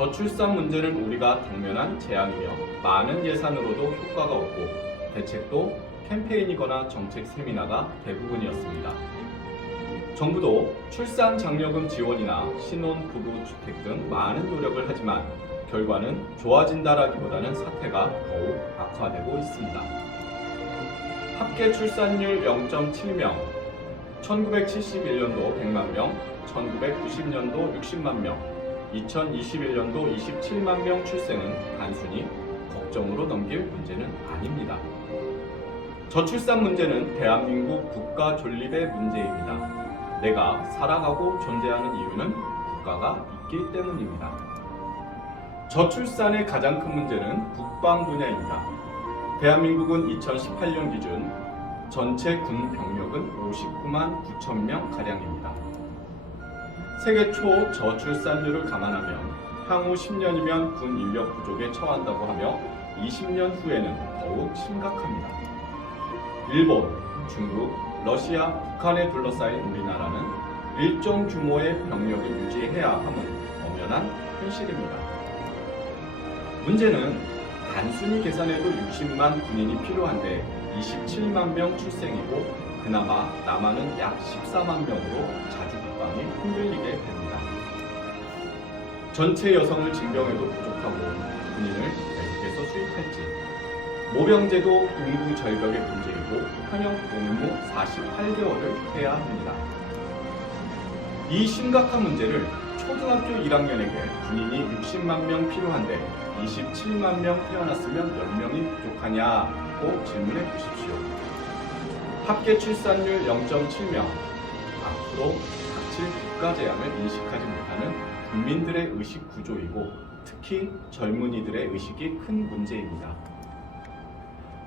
저출산 문제는 우리가 당면한 재앙이며 많은 예산으로도 효과가 없고 대책도 캠페인이거나 정책 세미나가 대부분이었습니다. 정부도 출산 장려금 지원이나 신혼부부 주택 등 많은 노력을 하지만 결과는 좋아진다라기보다는 사태가 더욱 악화되고 있습니다. 합계 출산율 0.7명, 1971년도 100만 명, 1990년도 60만 명, 2021년도 27만 명 출생은 단순히 걱정으로 넘길 문제는 아닙니다. 저출산 문제는 대한민국 국가 존립의 문제입니다. 내가 살아가고 존재하는 이유는 국가가 있기 때문입니다. 저출산의 가장 큰 문제는 국방 분야입니다. 대한민국은 2018년 기준 전체 군 병력은 59만 9천 명 가량입니다. 세계 초 저출산율을 감안하면 향후 10년이면 군 인력 부족에 처한다고 하며 20년 후에는 더욱 심각합니다. 일본, 중국, 러시아, 북한에 둘러싸인 우리나라는 일정 규모의 병력을 유지해야 함은 엄연한 현실입니다. 문제는 단순히 계산해도 60만 군인이 필요한데 27만 명 출생이고 그나마 남아는 약 14만 명으로 자주 국방이 흔들리게 됩니다. 전체 여성을 징병해도 부족하고 군인을 계속해서 수입할지 모병제도 인구 절벽의 문제이고 현역 복무 48개월을 해야 합니다. 이 심각한 문제를 초등학교 1학년에게 군인이 60만 명 필요한데 27만 명 태어났으면 몇 명이 부족하냐고 질문해 보십시오. 합계 출산율 0.7명, 앞으로 닥칠 국가 재앙을 인식하지 못하는 국민들의 의식 구조이고 특히 젊은이들의 의식이 큰 문제입니다.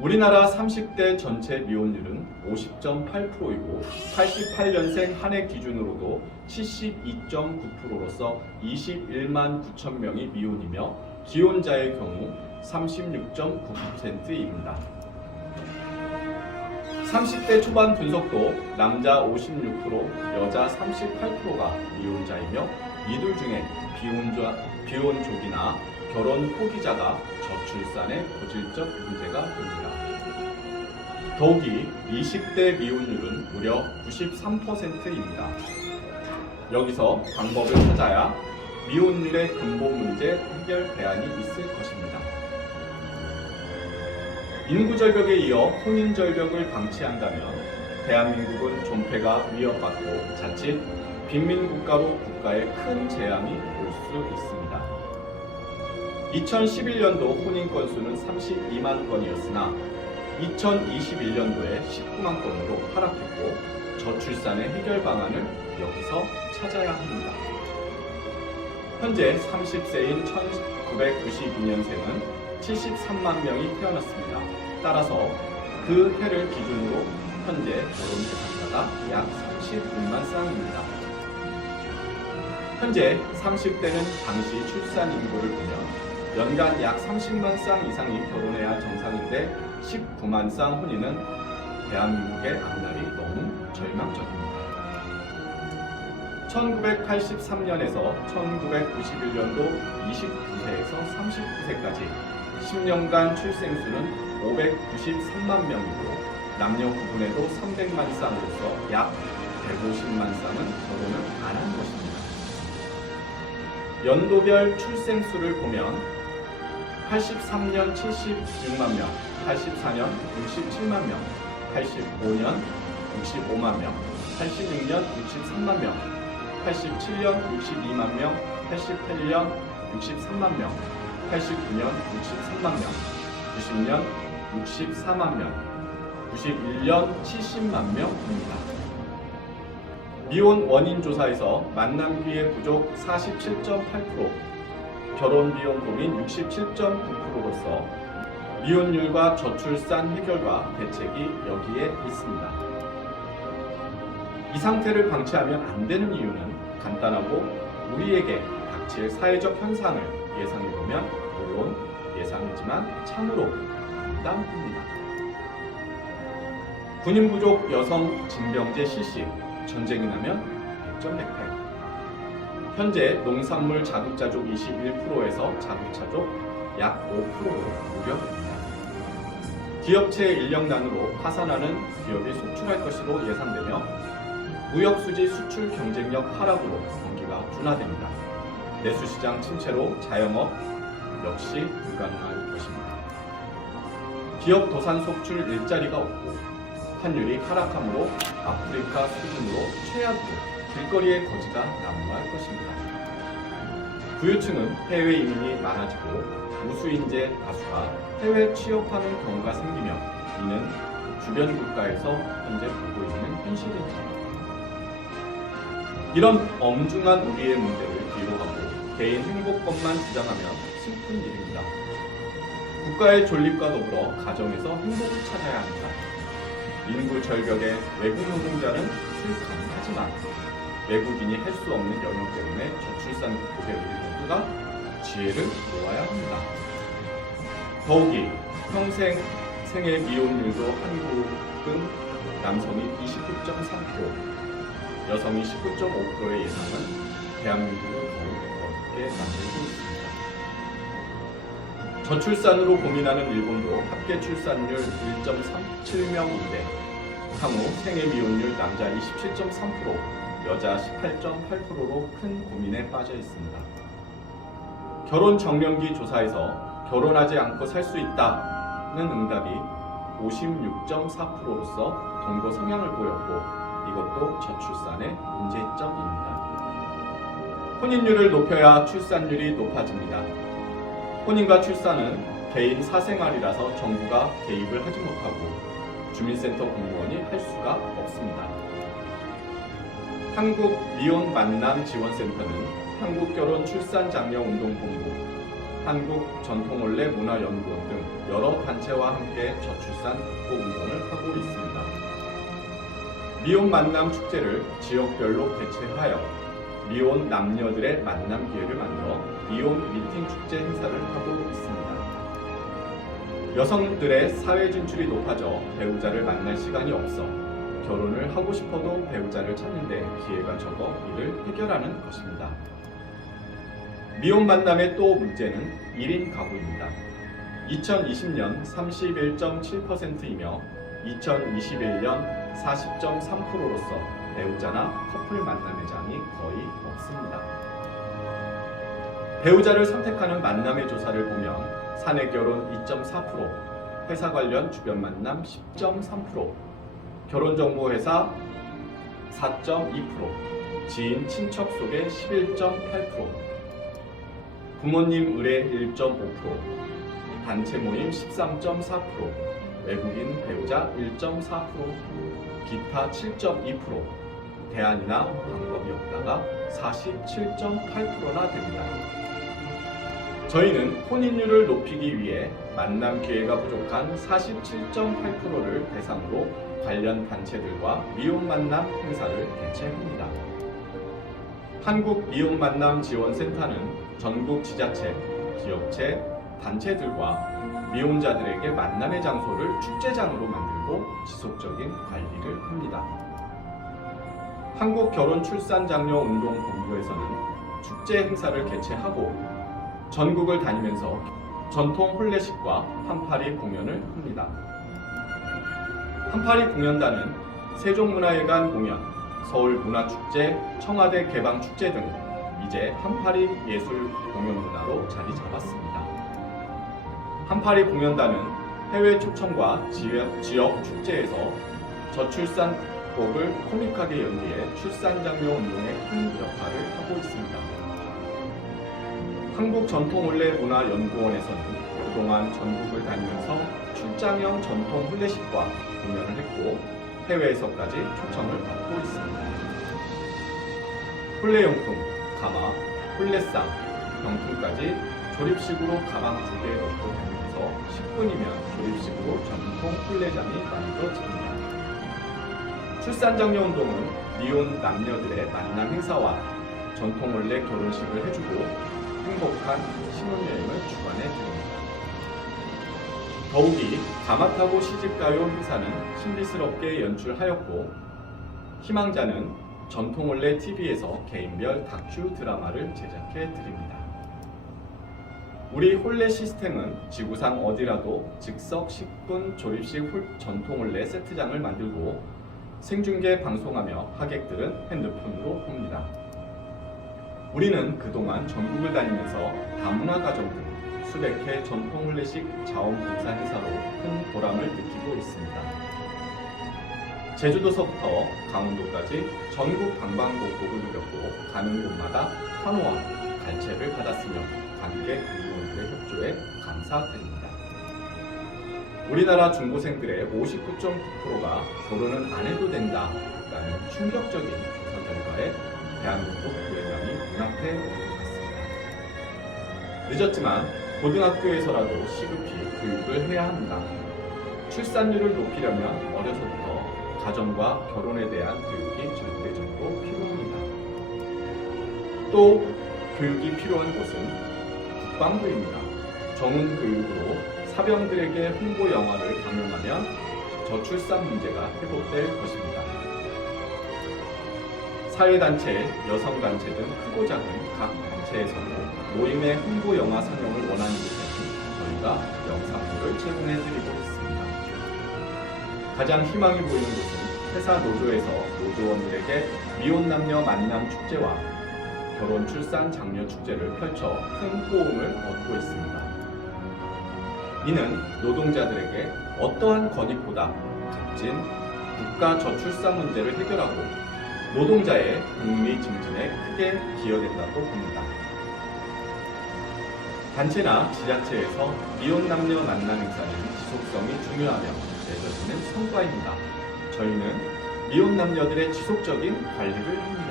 우리나라 30대 전체 미혼율은 50.8%이고 88년생 한 해 기준으로도 72.9%로서 21만 9천 명이 미혼이며 기혼자의 경우 36.9%입니다. 30대 초반 분석도 남자 56%, 여자 38%가 미혼자이며 이들 중에 비혼족이나 결혼 포기자가 저출산의 고질적 문제가 됩니다. 더욱이 20대 미혼율은 무려 93%입니다. 여기서 방법을 찾아야 미혼율의 근본 문제 해결 대안이 있을 것입니다. 인구절벽에 이어 혼인절벽을 방치한다면 대한민국은 존폐가 위협받고 자칫 빈민국가로 국가에 큰 재앙이 올 수 있습니다. 2011년도 혼인 건수는 32만 건이었으나 2021년도에 19만 건으로 하락했고 저출산의 해결 방안을 여기서 찾아야 합니다. 현재 30세인 1992년생은 73만 명이 태어났습니다. 따라서 그 해를 기준으로 현재 결혼 대상자가 약 36만 쌍입니다. 현재 30대는 당시 출산 인구를 보면 연간 약 30만 쌍 이상이 결혼해야 정상인데 19만 쌍 혼인은 대한민국의 앞날이 너무 절망적입니다. 1983년에서 1991년도 29세에서 39세까지 10년간 출생수는 593만 명이고 남녀 구분에도 300만 쌍으로서 약 150만 쌍은 결혼을 안 한 것입니다. 연도별 출생수를 보면 83년 76만 명, 84년 67만 명, 85년 65만 명, 86년 63만 명, 87년 62만 명, 88년 63만 명, 89년 63만 명, 90년 64만 명, 91년 70만 명입니다. 미혼 원인 조사에서 만남 기회 부족 47.8%, 결혼 비용 고민 67.9%로서 미혼율과 저출산 해결과 대책이 여기에 있습니다. 이 상태를 방치하면 안 되는 이유는 간단하고 우리에게 닥칠 사회적 현상을 예상해보면 물론 예상이지만 참으로 간단합니다. 군인 부족 여성 징병제 실시, 전쟁이 나면 백전백패. 현재 농산물 자급자족 21%에서 자급자족 약 5%로 무렵입니다. 기업체 인력난으로 파산하는 기업이 속출할 것으로 예상되며 무역수지 수출 경쟁력 하락으로 경기가 둔화됩니다. 내수시장 침체로 자영업 역시 불가능할 것입니다. 기업 도산 속출 일자리가 없고 환율이 하락하므로 아프리카 수준으로 최악의 길거리의 거지가 난무할 것입니다. 부유층은 해외 이민이 많아지고 우수인재 다수가 해외 취업하는 경우가 생기며 이는 주변 국가에서 현재 보고 있는 현실입니다. 이런 엄중한 우리의 문제를 뒤로하고 개인 행복권만 주장하면 슬픈 일입니다. 국가의 존립과 더불어 가정에서 행복을 찾아야 합니다. 인구 절벽의 외국 노동자는 가능하지만 외국인이 할 수 없는 영역 때문에 저출산 극복에 우리 모두가 지혜를 모아야 합니다. 더욱이 평생 생애 미혼율도 한국은 남성이 29.3%, 여성이 19.5%의 예상은 대한민국을 더욱 어렵게 만들고 있습니다. 저출산으로 고민하는 일본도 합계 출산율 1.37명인데 향후 생애 미혼율 남자 27.3%, 여자 18.8%로 큰 고민에 빠져 있습니다. 결혼 정년기 조사에서 결혼하지 않고 살 수 있다는 응답이 56.4%로서 동거 성향을 보였고 이것도 저출산의 문제점입니다. 혼인율을 높여야 출산율이 높아집니다. 혼인과 출산은 개인 사생활이라서 정부가 개입을 하지 못하고 주민센터 공무원이 할 수가 없습니다. 한국미혼만남지원센터는 한국결혼출산장려운동본부, 한국전통원래문화연구원 등 여러 단체와 함께 저출산 극복 운동을 하고 있습니다. 미혼 만남 축제를 지역별로 개최하여 미혼 남녀들의 만남 기회를 만들어 미혼 미팅 축제 행사를 하고 있습니다. 여성들의 사회 진출이 높아져 배우자를 만날 시간이 없어 결혼을 하고 싶어도 배우자를 찾는데 기회가 적어 이를 해결하는 것입니다. 미혼 만남의 또 문제는 1인 가구입니다. 2020년 31.7%이며 2021년 40.3%로서 배우자나 커플 만남 회장이 거의 없습니다. 배우자를 선택하는 만남의 조사를 보면 사내 결혼 2.4%, 회사 관련 주변 만남 10.3%, 결혼정보회사 4.2%, 지인 친척 소개 11.8%, 부모님 의뢰 1.5%, 단체 모임 13.4%, 외국인 배우자 1.4%, 기타 7.2%, 대안이나 방법이 없다가 47.8%나 됩니다. 저희는 혼인율을 높이기 위해 만남 기회가 부족한 47.8%를 대상으로 관련 단체들과 미혼 만남 행사를 개최합니다. 한국미혼만남지원센터는 전국 지자체, 기업체, 단체들과 미혼자들에게 만남의 장소를 축제장으로 만들고 지속적인 관리를 합니다. 한국결혼출산장려운동본부에서는 축제 행사를 개최하고 전국을 다니면서 전통 혼례식과 한파리 공연을 합니다. 한파리 공연단은 세종문화회관 공연, 서울문화축제, 청와대 개방축제 등 이제 한파리 예술 공연 문화로 자리 잡았습니다. 한파리 공연단은 해외 초청과 지역 축제에서 저출산 극복을 코믹하게 연기해 출산장려 운동에 큰 역할을 하고 있습니다. 한국전통혼례문화연구원에서는 그동안 전국을 다니면서 출장형 전통 혼례식과 공연을 했고 해외에서까지 초청을 받고 있습니다. 혼례용품, 가마, 혼례상, 병풍까지 조립식으로 가방 2개 넣고 다니면서 10분이면 조립식으로 전통 혼례장이 만들어집니다. 출산장려운동은 미혼 남녀들의 만남 행사와 전통 혼례 결혼식을 해주고 행복한 신혼여행을 주관해 줍니다. 더욱이 가마 타고 시집가요 행사는 신비스럽게 연출하였고 희망자는 전통혼례 TV에서 개인별 다큐 드라마를 제작해 드립니다. 우리 혼례 시스템은 지구상 어디라도 즉석 10분 조립식 전통혼례 세트장을 만들고 생중계 방송하며 하객들은 핸드폰으로 봅니다. 우리는 그동안 전국을 다니면서 다문화 가정 등 수백 회 전통혼례식 자원봉사 행사로 큰 보람을 느끼고 있습니다. 제주도서부터 강원도까지 전국 방방곡곡을 누렸고 가는 곳마다 환호와 갈채를 받았으며 관객 의원들의 협조에 감사드립니다. 우리나라 중고생들의 59.9%가 결혼은 안 해도 된다라는 충격적인 조사 결과에 대한민국 교회명이 눈앞에 오는 것 같습니다. 늦었지만 고등학교에서라도 시급히 교육을 해야 합니다. 출산율을 높이려면 어려서부터 가정과 결혼에 대한 교육이 절대적으로 필요합니다. 또 교육이 필요한 곳은 국방부입니다. 전문 교육으로 사병들에게 홍보 영화를 강연하면 저출산 문제가 회복될 것입니다. 사회단체, 여성단체 등 크고 작은 각 단체에서도 모임의 홍보 영화 상영을 원하는 곳에는 저희가 영상물을 제공해드리고 있습니다. 가장 희망이 보이는 곳은 회사 노조에서 노조원들에게 미혼 남녀 만남 축제와 결혼 출산 장려 축제를 펼쳐 큰 호응을 얻고 있습니다. 이는 노동자들에게 어떠한 권익보다 값진 국가 저출산 문제를 해결하고 노동자의 복리 증진에 크게 기여된다고 봅니다. 단체나 지자체에서 미혼 남녀 만남 행사는 지속성이 중요하며 맺어지는 성과입니다. 저희는 미혼 남녀들의 지속적인 관리를 합니다.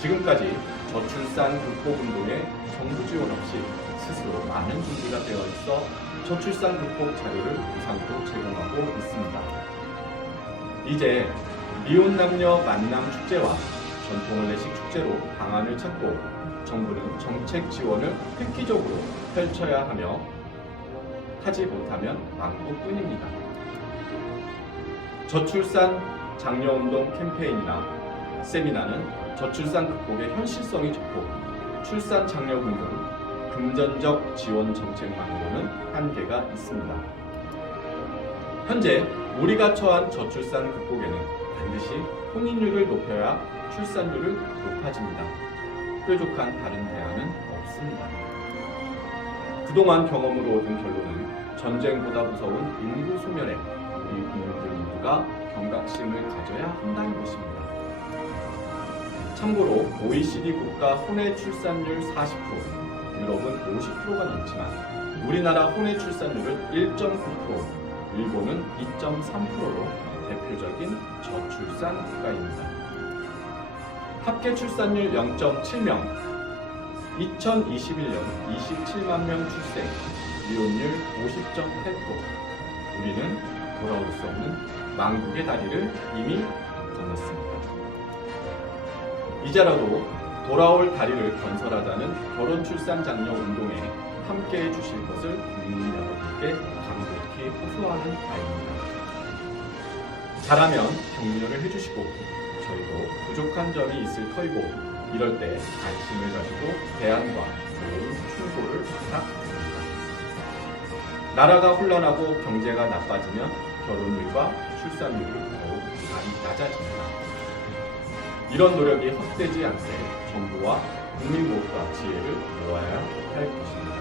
지금까지 저출산 극복 운동에 정부 지원 없이 스스로 많은 준비가 되어 있어 저출산 극복 자료를 무상으로 제공하고 있습니다. 이제 미혼 남녀 만남 축제와 전통혼례식 축제로 방안을 찾고 정부는 정책 지원을 획기적으로 펼쳐야 하며 하지 못하면 망국뿐입니다. 저출산 장려운동 캠페인이나 세미나는 저출산 극복의 현실성이 적고 출산 장려금 등 금전적 지원 정책만으로는 한계가 있습니다. 현재 우리가 처한 저출산 극복에는 반드시 혼인율을 높여야 출산율을 높아집니다. 뾰족한 다른 대안은 없습니다. 그동안 경험으로 얻은 결론은 전쟁보다 무서운 인구 소멸에 우리 국민들 모두가 경각심을 가져야 한다는 것입니다. 참고로 OECD 국가 혼외 출산율 40%, 유럽은 50%가 넘지만 우리나라 혼외 출산율은 1.9%, 일본은 2.3%로 대표적인 저출산 국가입니다. 합계 출산율 0.7명, 2021년 27만 명 출생, 이혼율 50.8%, 우리는 돌아올 수 없는 망국의 다리를 이미 건넜습니다. 이제라도 돌아올 다리를 건설하자는 결혼 출산 장려 운동에 함께해 주실 것을 국민 여러분께 간곡히 호소하는 바입니다. 잘하면 격려를 해주시고 저희도 부족한 점이 있을 터이고 이럴 때 관심을 가지고 대안과 좋은 충고를 부탁드립니다. 나라가 혼란하고 경제가 나빠지면 결혼율과 출산율이 더욱 많이 낮아집니다. 이런 노력이 헛되지 않게 정부와 국민 모두가 지혜를 모아야 할 것입니다.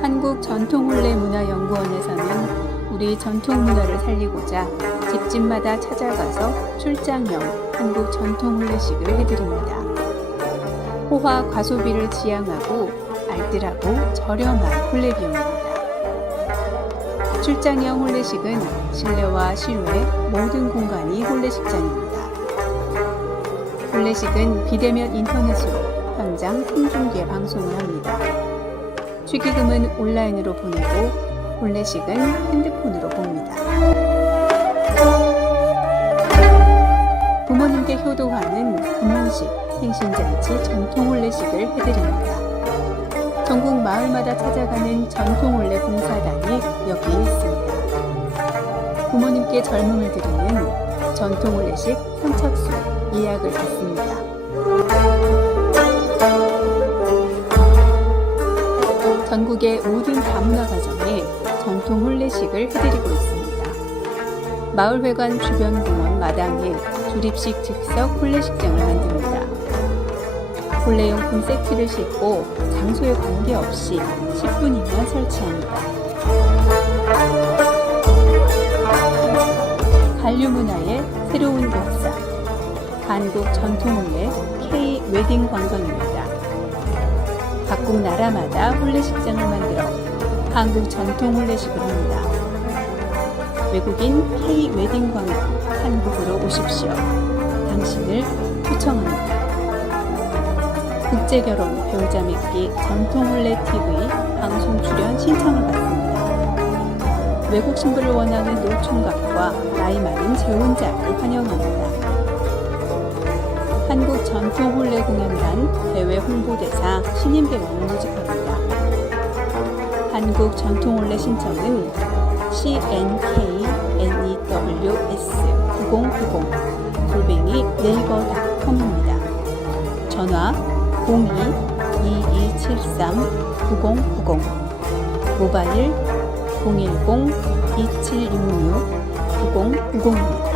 한국전통혼례문화연구원에서는 우리 전통문화를 살리고자 집집마다 찾아가서 출장형 한국 전통혼례식을 해드립니다. 호화 과소비를 지향하고 알뜰하고 저렴한 혼례 비용입니다. 출장형 혼례식은 실내와 실외 모든 공간이 혼례식장입니다. 혼례식은 비대면 인터넷으로 현장 생중계 방송을 합니다. 축의금은 온라인으로 보내고 혼례식은 핸드폰으로 봅니다. 부모님께 효도하는 금혼식, 생신잔치, 전통 혼례식을 해드립니다. 전국 마을마다 찾아가는 전통 혼례 봉사단이 여기 있습니다. 부모님께 젊음을 드리는 전통 혼례식 선착순 예약을 받습니다. 전국의 모든 다문화 가정에 전통 혼례식을 해드리고 있습니다. 마을회관 주변 공원 마당에 조립식 즉석 혼례식장을 만듭니다. 혼례용품 세트를 싣고 장소에 관계없이 10분이면 설치합니다. 한류 문화의 새로운 역사, 한국 전통 혼례 K 웨딩 관광입니다. 각국 나라마다 혼례식장을 만들어 한국 전통 혼례식을 합니다. 외국인 K 웨딩 관광 한국으로 오십시오. 당신을 초청합니다. 국제결혼 배우자 맺기 전통 혼례 TV 방송 출연 신청을 받습니다. 외국 신부를 원하는 노총각과 나이 많은 재혼자를 환영합니다. 한국 전통 혼례 공연단 대외 홍보대사 신인 배우를 모집합니다. 한국 전통 혼례 신청은 cnknews9090@naver.com입니다. 전화 02-2273-9090, 모바일 010-2766-9090입니다.